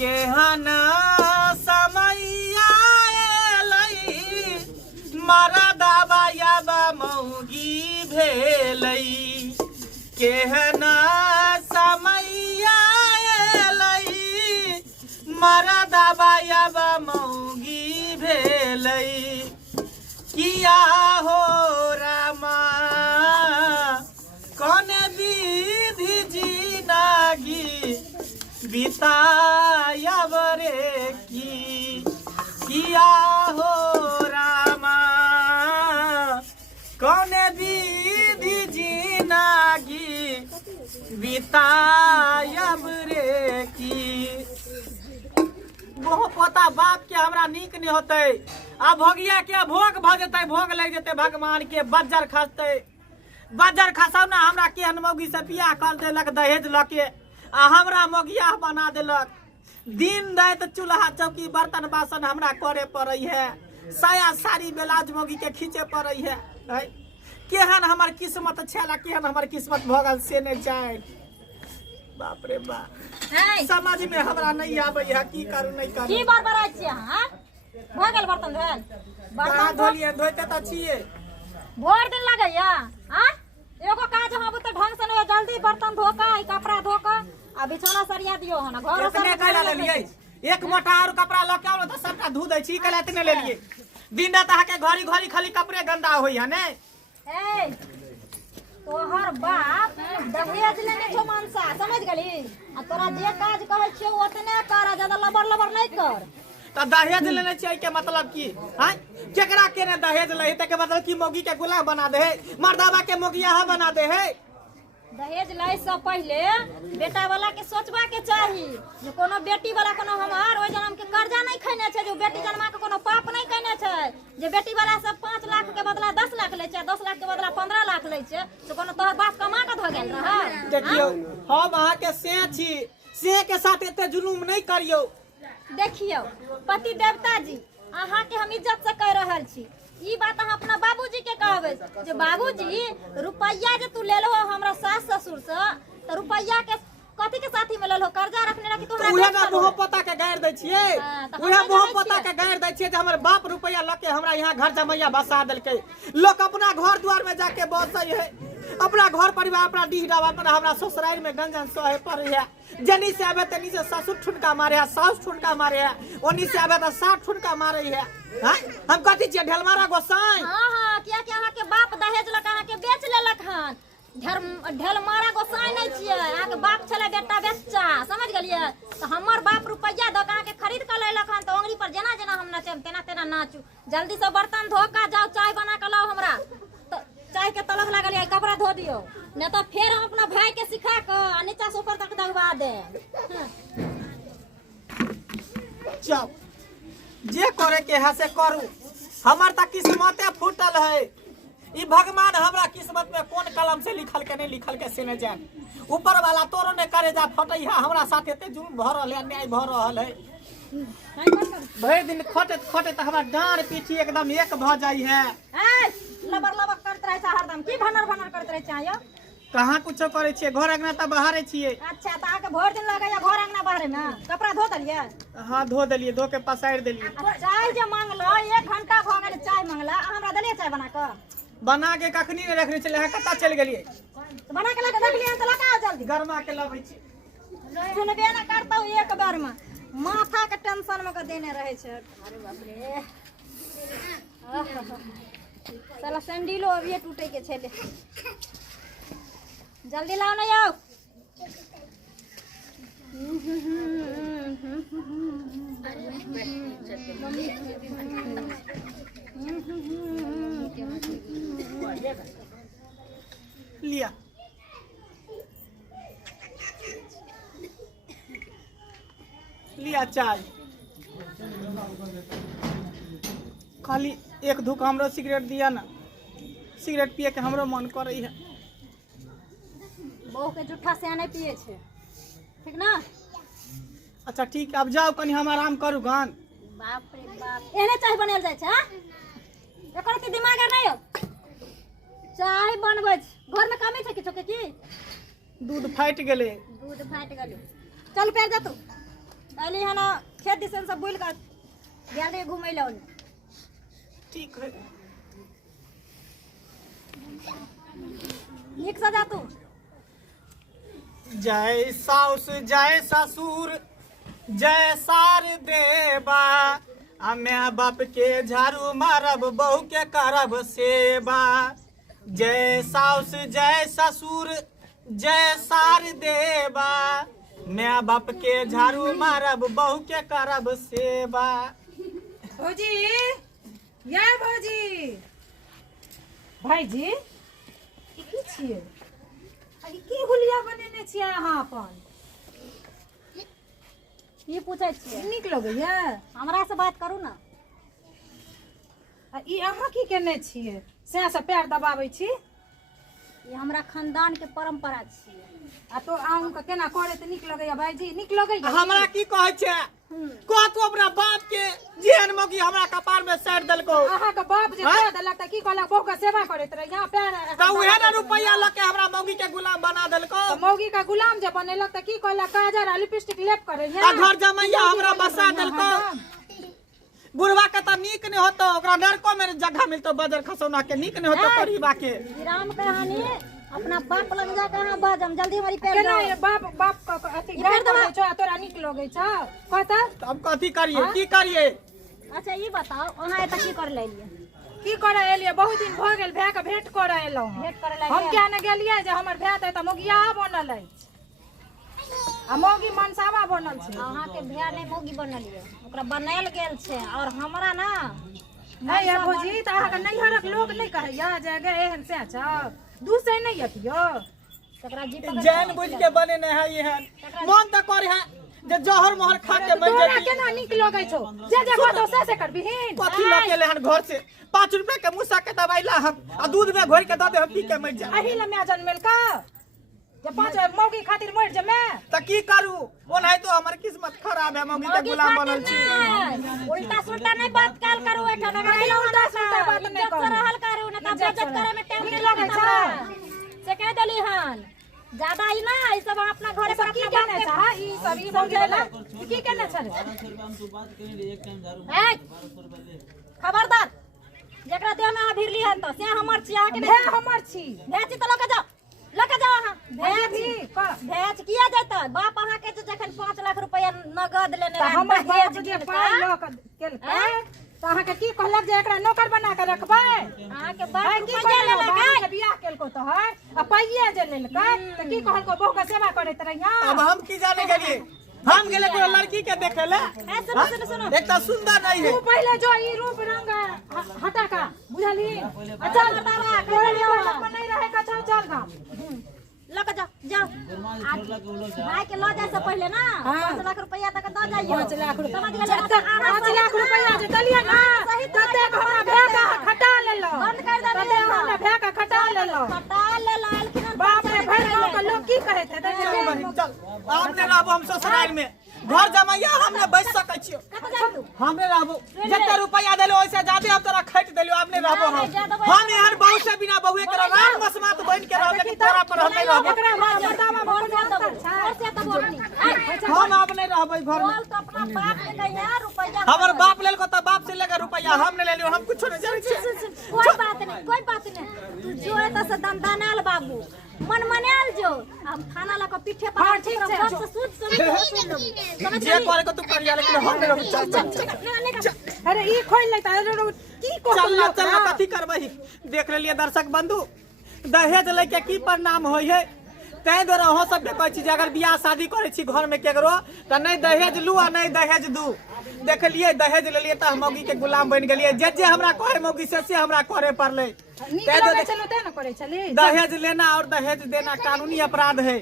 केहन समैया मरदा बाबा मौगी भेलै केहन समैया मरदा बाबा मौगी भेलै किया हो रामा कौन विधि जिंदगी बितायब रे की किया हो रामा कौन विधि जिंदगी बितायब रे की वो पोता बाप के हमरा नीक नहीं होते अब भोगिया के भोग भ जते भोग लग जते भगवान के बज्जर खसते बज्जर खसौना हमरा केहन मौगी से बियाह कर देलक दहेज लके आ हमरा मोगिया बना देलक दिन रात चूल्हा चौकी बर्तन बासन हमरा करे पड़े है साया साड़ी ब्लाउज मौगी के खींचे पड़े है केहन हमर किस्मत छेला केहन हमर किस्मत भगल से नहीं जाए बाप रे बाप समझ में हमरा नहीं आवे है की करू नहीं करू की बार बराई छी हां भगल बर्तन धोल बर्तन धोलिए धोते त छिए भोर दिन लगैया हां एगो काज हम तो ढंग से नहीं जल्दी बर्तन धो के कपड़ा धो के आ बिछौना सरिया दियो हन घर से कैला ले लिए एक मोटा और कपड़ा ल के आवलो त सबटा धो दै छी कैला तने ले लिए दिन रात आके घड़ी घड़ी खाली कपड़े गंदा होई है ने ए तोहर बाप दहेज लेने छो मानसा समझ गली आ तोरा जे काज कहै छियो ओतने कर ज्यादा लबर लबर नहीं कर त दहेज लेने चाहिए के मतलब की हैं केकरा केने दहेज ले त के मतलब की मौगी के गुलाम बना दे है मर्दावा के मोगिया बना दे है दहेज लै से पहले बेटा वाला के सोचबा के चाही जे कोनो बेटी वाला कोनो हमार ओइ जन्म के कर्जा नहीं खैने छै जो बेटी जन्मा के कोनो पाप नहीं खैने छै जे बेटी वाला से 5 लाख के बदला 10 लाख ले छै 10 लाख के बदला 15 लाख ले छै तो कोनो तोहर बाप कमा के ध गेल रहा देखियो हम अहाँ के से छी से के साथ एते जुलुम नहीं करियो देखियो पति देवता जी अहाँ के हम इज्जत से कह रहल छी ई बात अहाँ अपना बाबूजी के कहबे जे बाबूजी रुपैया जे तू लेलो हमरा सास ससुर से त रुपैया के कथि के साथी में लेलो कर्जा रखने रखी तू हमरा उहे मोह पता के गायर दै छिए उहे मोह पता के गायर दै छिए जे हमर बाप रुपैया लके हमरा यहाँ घर जमैया बसा देलकै लोग अपना घर द्वार में जाके बसै है अपना घर परिवार अपना डीह डावा अपना हमरा ससुराल में गंजन सहे पड़े है जनी से आवे तनी से ससुर ठुनका मारे है सास ठुनका मारे है ओनी से आवे त साठ ठुनका मारे है हां हम कथि छिए ढेलमारा गोसाई हां हां किया कि अहाँ के बाप दहेज लक अहाँ के बेच लेलक हन ढेलमारा गोसाई नहीं छिए अहाँ के बाप छले बेटा बेच्चा समझ गेलिए त हमर बाप रुपैया द के अहाँ के खरीद के लेलक हन त ओंगरी पर जेना जेना हम नाचम तेना तेना नाचू जल्दी से बर्तन धो के जाओ चाय बना के लाओ हमरा चाय के तलक लागल है कपड़ा धो दियो न तो फिर हम अपना भाई के सिखा के नीचा से ऊपर तक दगवा दे जाओ जे करे के है से करू हमर त किस्मते फूटल है ई भगवान हमरा किस्मत में कौन कलम से लिखल के नहीं लिखल के से न जाने ऊपर वाला तोरो ने करे जा फटै है हमरा साथ एते जुलुम भ रहल है अन्याय भ रहल है भर दिन खटत खटत हमरा डांड पीठी एकदम एक भ जाई है लबर लबर करत रहे छ हरदम की भनर भनर करत रहे छ यो कहां कुछो करे छिए घर अंगना त बाहरे छिए अच्छा त आके भर दिन लगैया घर अंगना बाहरे में कपड़ा धो दलिए हां धो देलिए धो के पसार देलिए चाय जे मांगलो 1 घंटा भ गेल चाय मांगला हमरा दलिए चाय बना के कखनी ने रखने चले है कता चल गेलिए तो बना के लगा रखलिए त लगा जल्दी गरमा के लाबै छी सुनबे ना करतौ एक बार में माथा के टेंशन में के देने रहे छै अरे बाप रे साला सैंडलो अभी टूटे के छले जल्दी लाओ ना यो लिया लिया चाय खाली एक धुक हमरो सिगरेट दिया ना सिगरेट पिए के हमरो मन करे है बहू के जूठा से नहीं पिए छे ठीक ना अच्छा ठीक अब जाओ कनी हम आराम करू गान बाप रे बाप एने चाय बनल जाय छै एकर के दिमाग नहीं हो चाय बनबै घर में कमी छै किछो के की दूध फाट गेले चल पैर जा तू अली है ना खेत दिसन से बुल कर गेल रे घुमै ला ठीक है नीक से जा तू जय साउस जय ससुर जय सार देवा आ माँ बाप के झाड़ू मारब बहू के करब सेवा जय साउस जय ससुर जय सार देवा माँ बाप के झाड़ू मारब बहू के करब सेवा। भौजी या भौजी भाईजी ई की छियै आ ई की हुलिया बनेने छियै अहाँ अपन ये पूछै छियै नीक लगैया हमरा से बात करू ना आ ई अहाँ की केने छियै से पैर दबाबै छी ये हमरा खानदान के परंपरा छियै आ तो अहाँके केना करे त नीक लगैया भाईजी नीक लगैया हमरा की कहै छै कह तू अपना बाप के जेहन मौगी हमरा कपार में साइड देलको अहाँके बाप जे कह देलक त की कहलक बहू के सेवा करैत रहे यहाँ पैर त उहे न रुपया ल के हमरा मौगी के गुलाम बना देलको त मौगी का गुलाम जे बनेलक त की कहलक काजर आ लिपस्टिक लेप करे आ घर जमैया हमरा बसा देलको बुढ़वा के त नीक नहीं होतो ओकरा नरको में जगह मिलतो बदर खसौना के नीक नहीं होतो परिवा के राम कहानी अपना बाप लग जा कहां बाजम जल्दी हमारी पैर केना जाओ ये बाप बाप का अथी पैर दबाबै छ तोरा नीक लगै छ कहता अब कथी करिए की करिए अच्छा ये बताओ वहां एत की कर लेलिए की करे एलिए बहुत दिन भ गेल भाय के भेंट करे एलौ भेंट करे ला हम क्या न गेलिए जे हमर भाय त मोगिया बनल है आ मोगी मनसावा बनल छै अहाँ के भैया ने मोगी बनलिए ओकरा बनायल गेल छै और हमरा ना नहीं है भौजी त अहाँ के नैहरक लोग नहीं कहैया जे गे एहन से छ दूसरे नहीं अतियो तकरा जी जान बुझ के बने नहीं है ये मन त करे है जे जहर मोहर खा के मर तोरा जाती केना नीक लगै छौ जे जे कहतो से कर बिहीन कथी ल के लेहन घर से 5 रुपए के मुसा के दवाई ला हम आ दूध में घोर के द दे हम पी के मर जा अही ल मैं जन्मेल का जे 5 मौगी खातिर मर जे मैं त की करू ओनाही तो हमर किस्मत खराब है मौगी के गुलाम बनल छी उल्टा सुल्टा नहीं बात काल करू एठा ना उल्टा सुल्टा बात नहीं करू। रहल करू ना त बेइज्जत करे में टाइम नहीं लगै लगै छै। से कह देली हन ज्यादा ही ना ई सब अपना घरे पर की अपना केने बाप छ ई सब ई बोलेला की केने छ रे खबरदार जेकरा देह में अभी ली हन तो से हमर छी आके भे हमर छी भेज त लके जाओ अहाँ भेज भी भेज किया जाता बाप अहाँ के जे जखन 5 लाख रुपया नगद लेने त रहे हमर दहेज बाप जे गिनता, पाइ ल के केलकै त अहाँ के की कहलक जे एकरा नौकर बना के रखबै अहाँ के भाई बाप की रुपया कहलक लेलक बाप के बियाह केलको त है आ पाइये जे लेलकै त की कहलको बहू के सेवा करैत रहिया अब हम की जाने गेलिए हम गेले कोनो लड़की के देखे ले सुनो सुनो सुनो एकटा सुंदर नहीं है तू पहले जो ई रूप रंग हटा का बुझली अच्छा बतावा, नहीं रहे का चल चल गा लके जाओ भाई के लो जाए से पहले ना 5 लाख रुपया तक दे जाइए 5 लाख रुपया समझ गेलिए 5 लाख रुपया जे दलिए ना तते हमरा भे का खटा लेलो बंद कर दे तते हमरा भे का खटा लेलो पटा ले लालखिन बाप रे भाई गांव के लोग की कहै थे चल बहिन चल आपने रहबो हम ससुराल में घर जमैया हमने बैठ सकै छियो कत जा तू हमने रहबो जते रुपया देलो ओइसे ज्यादा अब तोरा खैट देलियो आपने रहबो हम एहन बहु से बिना बहुए के राम मसमात बन के रहबे कि तोरा पर हम नहीं रहबो एकरा बात बतावा और मोर से अंतर छै और से तो बोलनी हम आप नहीं रहबे घर में बोल तो अपना बाप के कहिया रुपया हमर बाप लेल को त बाप से लेकर रुपया हम नहीं ले लियो हम कुछ नहीं जाने छियै कोई बात नहीं तू जो है तो दंदानाल बाबू मन मनाल जो हम खाना ला के पीठे पर हाँ, ठीक छै, बस सुध समझ जे करे को तू करिया लेकिन हम नहीं रहबो चल चल चल अरे ई खोल लेता की को चल कथी करबही देख लेलिए दर्शक बंधु दहेज लेके की परिणाम होय है तै द्वारा हो सब कहै छी जे अगर बियाह शादी करे छी घर में केकरो त नहीं दहेज लू आ नहीं दहेज दू देखलिए दहेज लेलिए त हम मौगी के गुलाम बन गेलिए जे हमरा कहे मौगी से हमरा करे पड़ले नीक लगे चलो ते न करे छली दहेज लेना और दहेज देना कानूनी अपराध है